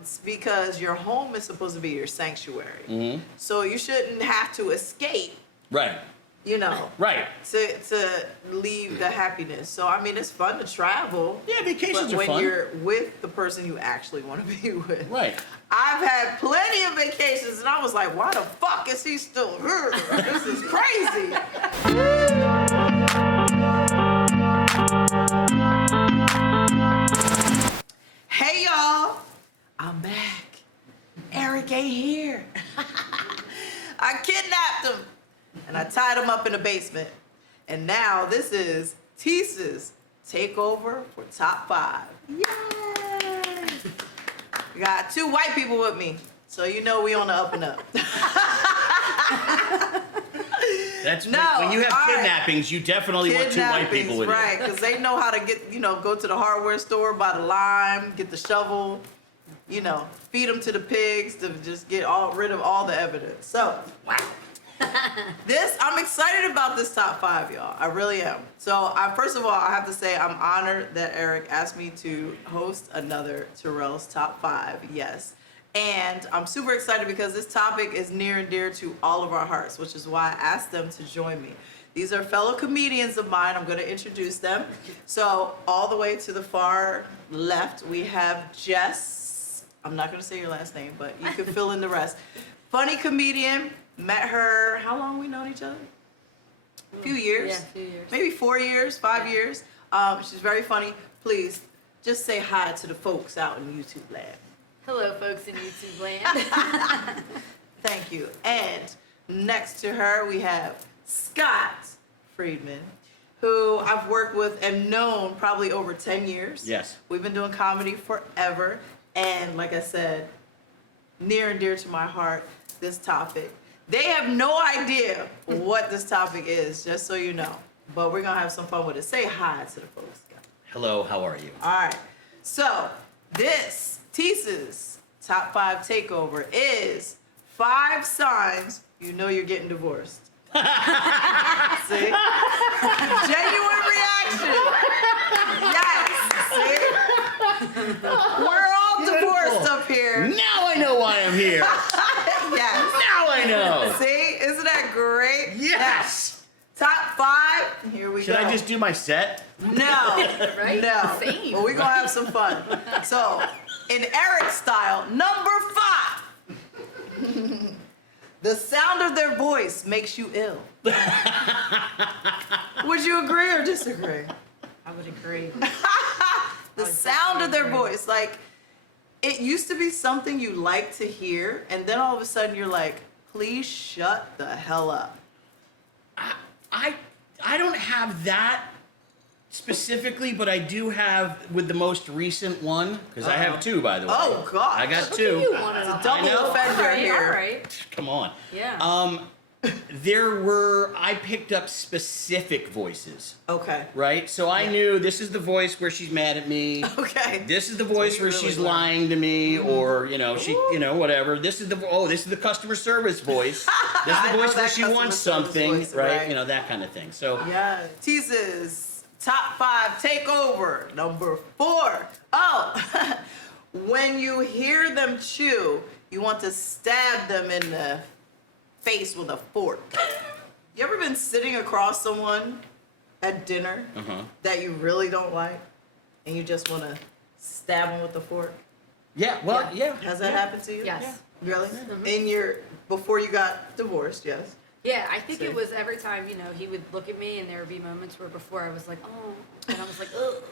It's because your home is supposed to be your sanctuary. So you shouldn't have to escape, Right. you know, Right. to leave the happiness. So, I mean, it's fun to travel. Yeah, vacations but are when fun. you're with the person you actually want to be with. Right. I've had plenty of vacations, and I was like, why the fuck is he still here? This is crazy. Hey, y'all. I'm back. Eric ain't here. I kidnapped him, and I tied him up in the basement. And now this is Tice's takeover for top 5. Yay! We got 2 white people with me, so you know we on the up and up. That's No, when you have all right. kidnappings, you definitely want 2 white people with right, because they know how to get, go to the hardware store, buy the lime, get the shovel, feed them to the pigs to just get rid of all the evidence. So, wow. I'm excited about this top 5, y'all. I really am. So, first of all, I have to say I'm honored that Eric asked me to host another Terrell's Top 5. Yes. And I'm super excited because this topic is near and dear to all of our hearts, which is why I asked them to join me. These are fellow comedians of mine. I'm going to introduce them. So, all the way to the far left, we have Jess. I'm not going to say your last name, but you can fill in the rest. Funny comedian. Met her, how long we known each other? A few years. Yeah, a few years. Maybe 4 years, 5 years. She's very funny. Please, just say hi to the folks out in YouTube land. Hello, folks in YouTube land. Thank you. And next to her, we have Scott Friedman, who I've worked with and known probably over 10 years. Yes. We've been doing comedy forever. And like I said, near and dear to my heart, this topic. They have no idea what this topic is, just so you know. But we're going to have some fun with it. Say hi to the folks, Scott. Hello, how are you? All right. So, this, Tice's top 5 takeover is 5 signs you know you're getting divorced. See? Genuine reaction. Yes. See? We're all divorced up here. Now I know why I'm here. Yes. Now I know. See? Isn't that great? Yes. Top 5. Here we Should go. I just do my set? No. Right? No. Same. But we're going to have some fun. So, in Eric's style, number 5. The sound of their voice makes you ill. Would you agree or disagree? I would agree. The sound of their voice. Like, it used to be something you like to hear, and then all of a sudden you're like, please shut the hell up. I don't have that specifically, but I do have with the most recent one, because I have 2, by the way. Oh, God. I got Look 2. at you, one It's and a all. double I know. offender All right, here. all right. Come on. Yeah. I picked up specific voices, Okay. right? So I Yeah. knew this is the voice where she's mad at me. Okay. This is the voice you where really she's learned. lying to me, or she, whatever. This is the customer service voice. This is I the know voice where that she customer wants service something, voice, right? right. That kind of thing. So Yeah. Teases top 5 takeover. Number 4. Oh, when you hear them chew, you want to stab them in the face with a fork. You ever been sitting across someone at dinner that you really don't like, and you just want to stab them with a fork? yeah, Has that happened to you? Yes. Really? Before you got divorced? Yes. Yeah, I think See. it was every time, he would look at me and there would be moments where before I was like, oh, and I was like, ugh.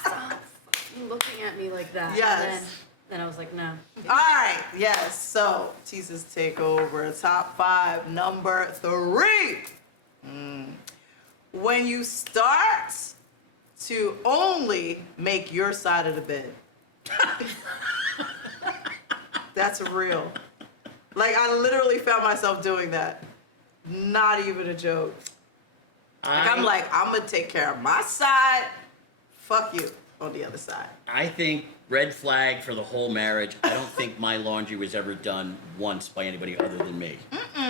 Stop fucking looking at me like that. Yes. And then I was like, no. All right, yes. So, Jesus takeover, top 5, number 3. When you start to only make your side of the bed. That's real. Like, I literally found myself doing that. Not even a joke. I'm gonna take care of my side. Fuck you on the other side. I think red flag for the whole marriage. I don't think my laundry was ever done once by anybody other than me.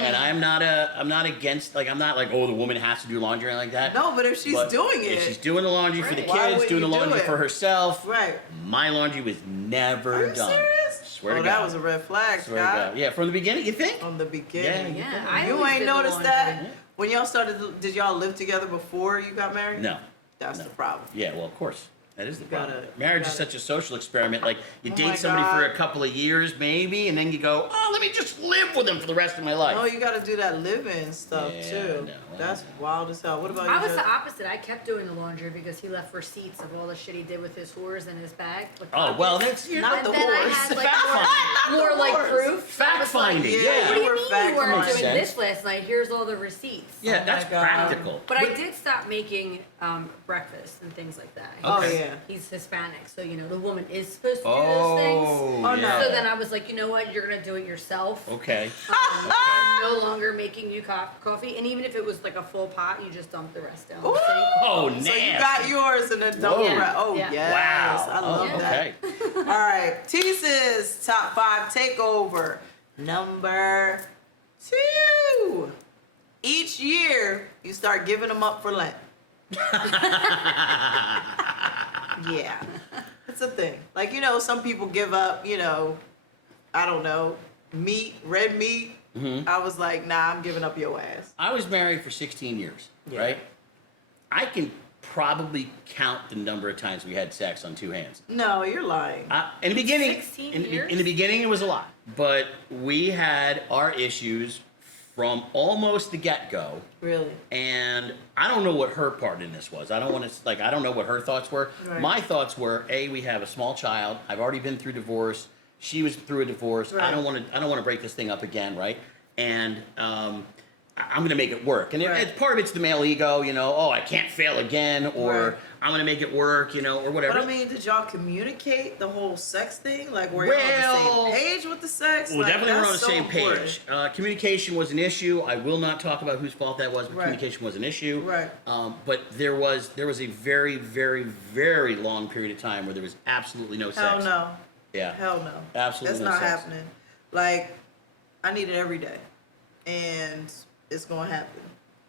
And I'm not against, like, I'm not like, oh, the woman has to do laundry or like that. No, but if she's doing it. If she's doing the laundry for the Right. Why kids, wouldn't doing the you do laundry it? for herself, Right. my laundry was never Are you done. serious? Swear Oh, to God. that was a red flag, Swear to Scott. God. Yeah, from the beginning, you think? From the beginning. Yeah, I You always ain't did the noticed laundry. that? When y'all started, did y'all live together before you got married? No. That's No. the problem. Yeah, well, of course. That is the You problem. gotta- Marriage you is gotta- such a social experiment. Like, you Oh my date somebody for God. a couple of years, maybe, and then you go, oh, let me just live with them for the rest of my life. No, you gotta do that live-in stuff Yeah, too. I know. That's wild as hell. What about I you? was Jess? the opposite. I kept doing the laundry because he left receipts of all the shit he did with his whores in his bag. With Oh, pockets. well, that's, you Not And the then I whores. had like Fact more the like whores. proof. Fact I was like, finding, yeah, yeah. What do you were mean fact you weren't Makes doing sense. this last night? Here's all the receipts. Yeah, Oh that's my God. practical. But I did stop making breakfast and things like that. Oh Okay. yeah. He's Hispanic, so you know the woman is supposed to do those Oh, things. Oh, no. yeah. So then I was like, you know what? You're gonna do it yourself. Okay. I'm no longer making you coffee, and even if it was like a full pot, you just dump the rest down the Ooh. sink. Oh, So nasty. you got yours and then dump Whoa. the rest. Oh Yeah. yes. Wow. I love Oh, that. okay. All right. Tice's top 5 takeover. Number 2. Each year you start giving them up for Lent. Yeah. It's a thing. Like, you know, some people give up, you know, I don't know, meat, red meat. Mhm. I was like, nah, I'm giving up your ass. I was married for 16 years, Yeah. right? I can probably count the number of times we had sex on 2 hands. No, you're lying. In the beginning, 16 in the years? beginning, it was a lot, but we had our issues from almost the get-go. Really? And I don't know what her part in this was. I don't want to I don't know what her thoughts were. Right. My thoughts were, A, we have a small child. I've already been through divorce. She was through a divorce. Right. I don't want to break this thing up again, right? And I'm going to make it work. And Right. it's part of it's the male ego, you know, oh, I can't fail again, or Right. I'm going to make it work, you know, or whatever. But I mean, did y'all communicate the whole sex thing? Like, were y'all on the Well- same page with the sex? Well, Like, definitely we're on the that's so same important. page. Communication was an issue. I will not talk about whose fault that was, but Right. communication was an issue. Right. But there was a very, very, very long period of time where there was absolutely no Hell sex. no. Yeah. Hell no. Absolutely That's no not sex. happening. Like, I need it every day. And it's going to happen.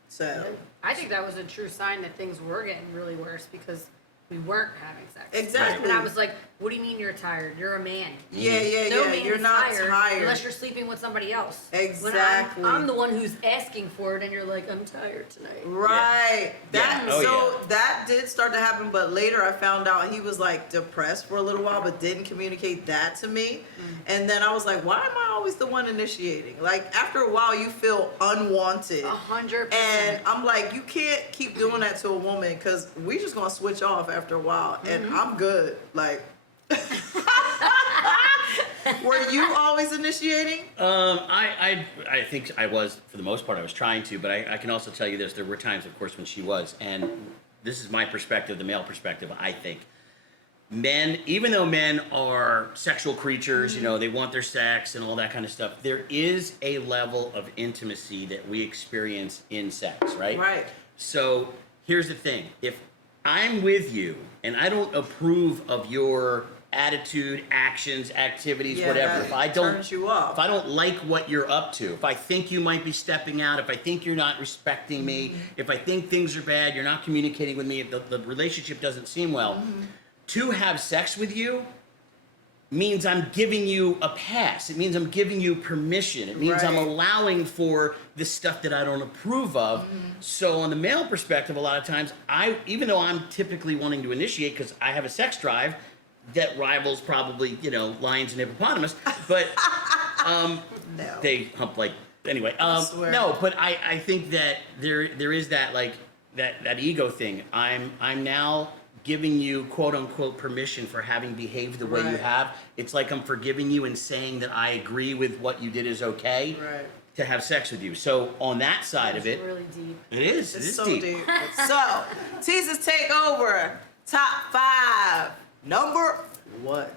So, I think that was a true sign that things were getting really worse because we weren't having sex. Exactly. And I was like, what do you mean you're tired? You're a man. yeah, yeah, No yeah. man You're is not tired, tired. unless you're sleeping with somebody else. Exactly. When I'm the one who's asking for it, and you're like, I'm tired tonight. Right. That Yeah. Oh, so that did start to happen, but later I found out he was like depressed for a little while, but didn't communicate that to me. And then I was like, why am I always the one initiating? Like after a while, you feel unwanted. 100%. And I'm like, you can't keep doing that to a woman because we just gonna switch off after a while, and I'm good. Like, were you always initiating? I think I was, for the most part, I was trying to, but I can also tell you this, there were times, of course, when she was, and this is my perspective, the male perspective, I think. Men, even though men are sexual creatures, you know, they want their sex and all that kind of stuff, there is a level of intimacy that we experience in sex, right? Right. So here's the thing. If I'm with you and I don't approve of your attitude, actions, activities, Yeah, whatever, that if I don't turns you off. if I don't like what you're up to, if I think you might be stepping out, if I think you're not respecting me, if I think things are bad, you're not communicating with me, if the relationship doesn't seem well, to have sex with you means I'm giving you a pass. It means I'm giving you permission. It means I'm Right. allowing for the stuff that I don't approve of. So on the male perspective, a lot of times, even though I'm typically wanting to initiate because I have a sex drive that rivals probably, you know, lions and hippopotamus, but No. they hump like anyway. swear. No, but I think that there is that like that ego thing. I'm now giving you quote unquote permission for having behaved the way you Right. have. It's like I'm forgiving you and saying that I agree with what you did is okay Right. to have sex with you. So on that side of It's it, really deep. it is. It's It is so deep. deep. So, Tice's takeover. Top 5. Number 1.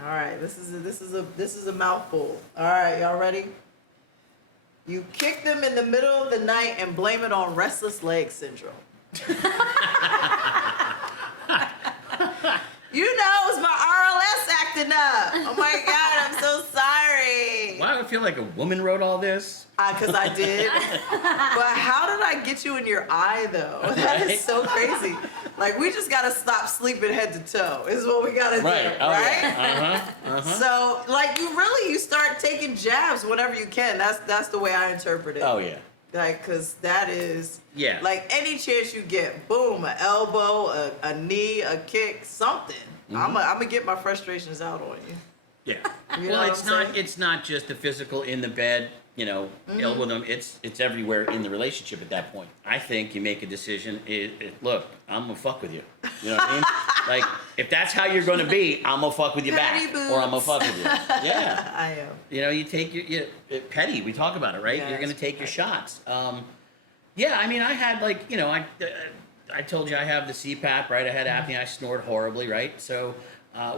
All right, this is a mouthful. All right, y'all ready? You kick them in the middle of the night and blame it on restless leg syndrome. You know, it was my RLS acting up. Oh my God, I'm so sorry. Well, feel like a woman wrote all this? Because I did. But how did I get you in your eye, though? That is so crazy. Like, we just got to stop sleeping head to toe is what we got to do, Right. Oh, right? yeah. So, like, you start taking jabs whenever you can. That's the way I interpret it. Oh, yeah. Like, because that is, Yeah. like, any chance you get, boom, an elbow, a knee, a kick, something. I'm going to get my frustrations out on you. Yeah. You know Well, what it's I'm not. saying? It's not just the physical in the bed. Elbow them. It's everywhere in the relationship at that point. I think you make a decision. Look, I'm gonna fuck with you. You know what I mean? Like, if that's how you're gonna be, I'm gonna fuck with you Petty back, boots. or I'm gonna fuck with you. Yeah. I am. You take your petty. We talk about it, right? Yeah, You're gonna it's take your petty. shots. Yeah. I mean, I had I told you I have the CPAP, right? I had apnea. I snored horribly, right? So.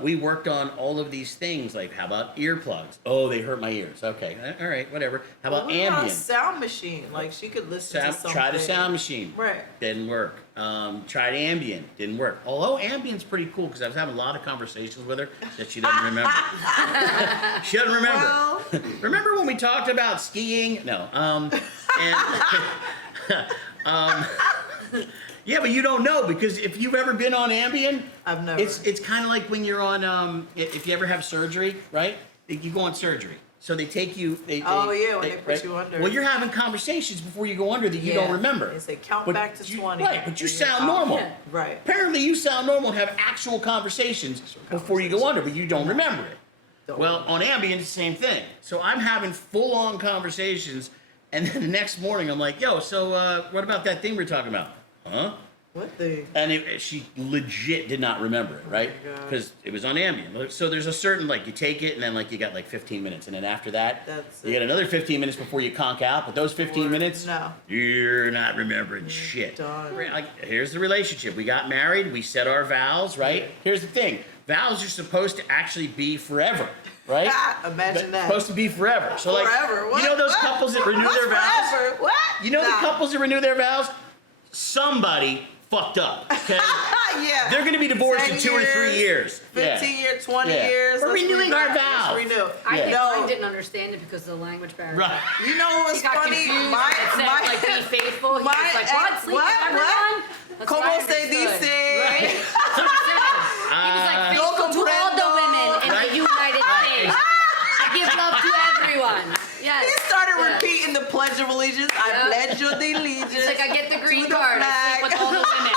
We worked on all of these things, like how about earplugs? Oh, they hurt my ears. Okay, all right, whatever. How about What about a Ambien? sound machine? Like, she could listen to something. Tried a sound machine. Right. Didn't work. Tried Ambien. Didn't work. Although Ambien's pretty cool because I was having a lot of conversations with her that she doesn't remember. She doesn't remember. Well. Remember when we talked about skiing? No. Yeah, but you don't know because if you've ever been on Ambien, I've never. It's kind of like when you're on if you ever have surgery, right? You go on surgery, so they take you. When they put you under. Well, you're having conversations before you go under that you don't remember. They say count But back to 20. Right, but you and you're sound out. normal. Yeah. Right. Apparently, you sound normal and have actual conversations before you go under, but you don't remember it. Well, on Ambien, it's the same thing. So I'm having full-on conversations, and then the next morning, I'm like, yo, so what about that thing we were talking about? Huh? What thing? And she legit did not remember it, right? my God. Because it was on Ambien. So there's a certain, like, you take it, and then, like, you got, like, 15 minutes. And then after that, That's you it. get another 15 minutes before you conk out. But those 15 Or- minutes, no. you're not remembering shit. done. Like, here's the relationship. We got married. We said our vows, right? Here's the thing. Vows are supposed to actually be forever, right? Imagine that. Supposed to be forever. So, like, Forever? you know those What? couples that renew What's their vows? forever? What? You know Nah. the couples that renew their vows? Somebody fucked up, okay? Yeah. They're going to be divorced 10 in 2 or 3 years. 15 Yeah. years, 20 Yeah. years. We're let's renewing our renew. vows. Let's renew. I think No. mine didn't understand it because of the language barrier. Right. You know what was He got funny? confused when it said, like, be faithful. He my was like, ex- what? Sleep with what? everyone? That's what I Como se understood. dice? Right? That's what he said. He was like, No faithful to all the women in Right. the United States. I give love to everyone. Yes. He started Yeah. repeating the Pledge of Allegiance. I Yeah. pledge your allegiance. It's like, I get the green to the card. I flag. sleep with all the women.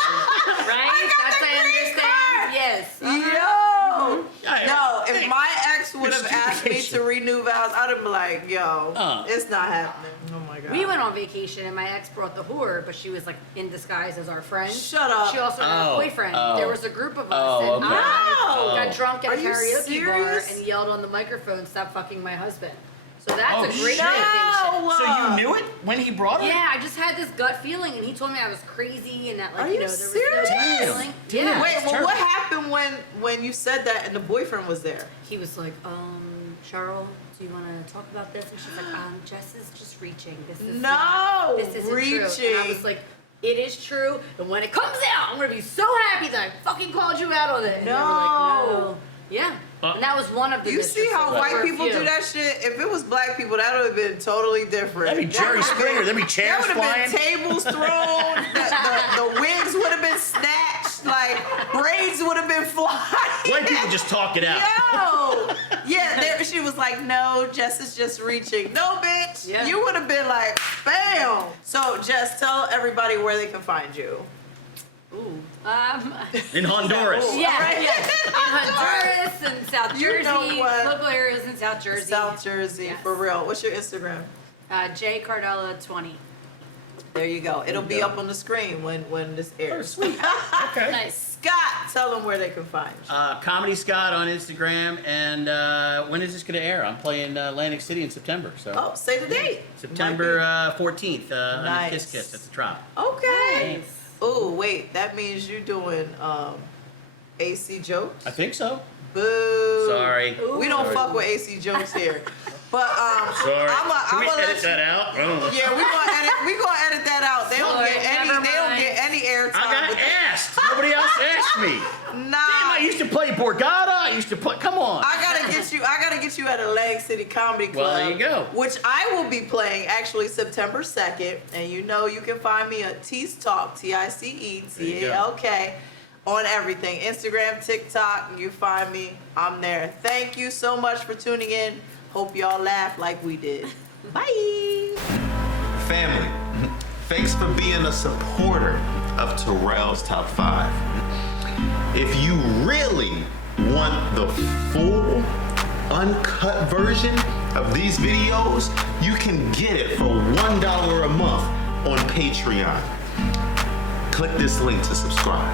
Right? got That's the what I green understand. card. Yes. Yo! Yeah. No, if Hey, my ex would have asked me justification. to renew vows, I'd have been like, yo, Uh. it's not happening. Oh my God. We went on vacation and my ex brought the whore, but she was like in disguise as our friend. Shut up. She also had Oh, a boyfriend. oh. There was a group of us, Oh, and okay. I got drunk at Are a you karaoke bar serious? and yelled on the microphone, "Stop fucking my husband." So that's Oh, a great shit. vacation. So you knew it when he brought her? Yeah, I just had this gut feeling, and he told me I was crazy, and that like Are you you know there was serious? no feeling. Damn. Yeah. Wait, It's well, terrible. what happened when you said that and the boyfriend was there? He was like, Cheryl, do you want to talk about this? And she's like, Jess is just reaching. This is No, this isn't true. And I reaching. was like, it is true. And when it comes out, I'm gonna be so happy that I fucking called you out on it. And they were like, no. Yeah. And that was one of the You see how mistresses. white There were a people few. do that shit? If it was black people, that would have been totally different. That'd be Jerry Springer. There'd be chairs There would flying. have been tables thrown. the wigs would have been snatched. Like braids would have been flying. White people just talk it out. Yo, yeah. She was like, "No, Jess is just reaching." No, bitch. Yeah. You would have been like, "Bam." So, Jess, tell everybody where they can find you. Ooh. In Honduras. Ooh. Yeah, Right. yeah. In Honduras and South You Jersey, know what? local areas in South Jersey. South Jersey, Yes. for real. What's your Instagram? J Cardella 20. There you go. It'll be go. up on the screen when this airs. Sweet. Okay. Nice. Scott, tell them where they can find you. Comedy Scott on Instagram, and when is this going to air? I'm playing Atlantic City in September, so Oh, say the date. September 14th on Nice. Kiss Kiss at the Trop. Okay. Nice. Oh, wait. That means you're doing AC jokes? I think so. Boo. Sorry. We don't Sorry. fuck with AC jokes here. But Sorry. Can we I'm edit that out? Oh. Yeah, we gonna edit that out. They don't Sorry, get any. never They don't mind. get any airtime. I got asked. Nobody else asked me. Nah. Damn, I used to play Borgata. I used to play. Come on. I gotta get you get you at Atlantic City Comedy Club. Well, there you go. Which I will be playing actually September 2nd. And you know you can find me at Tice Talk, TICETALK, on everything. Instagram, TikTok, you find me. I'm there. Thank you so much for tuning in. Hope y'all laugh like we did. Bye. Family, thanks for being a supporter of Terrell's Top 5. If you really want the full, uncut version of these videos, you can get it for $1 a month on Patreon. Click this link to subscribe.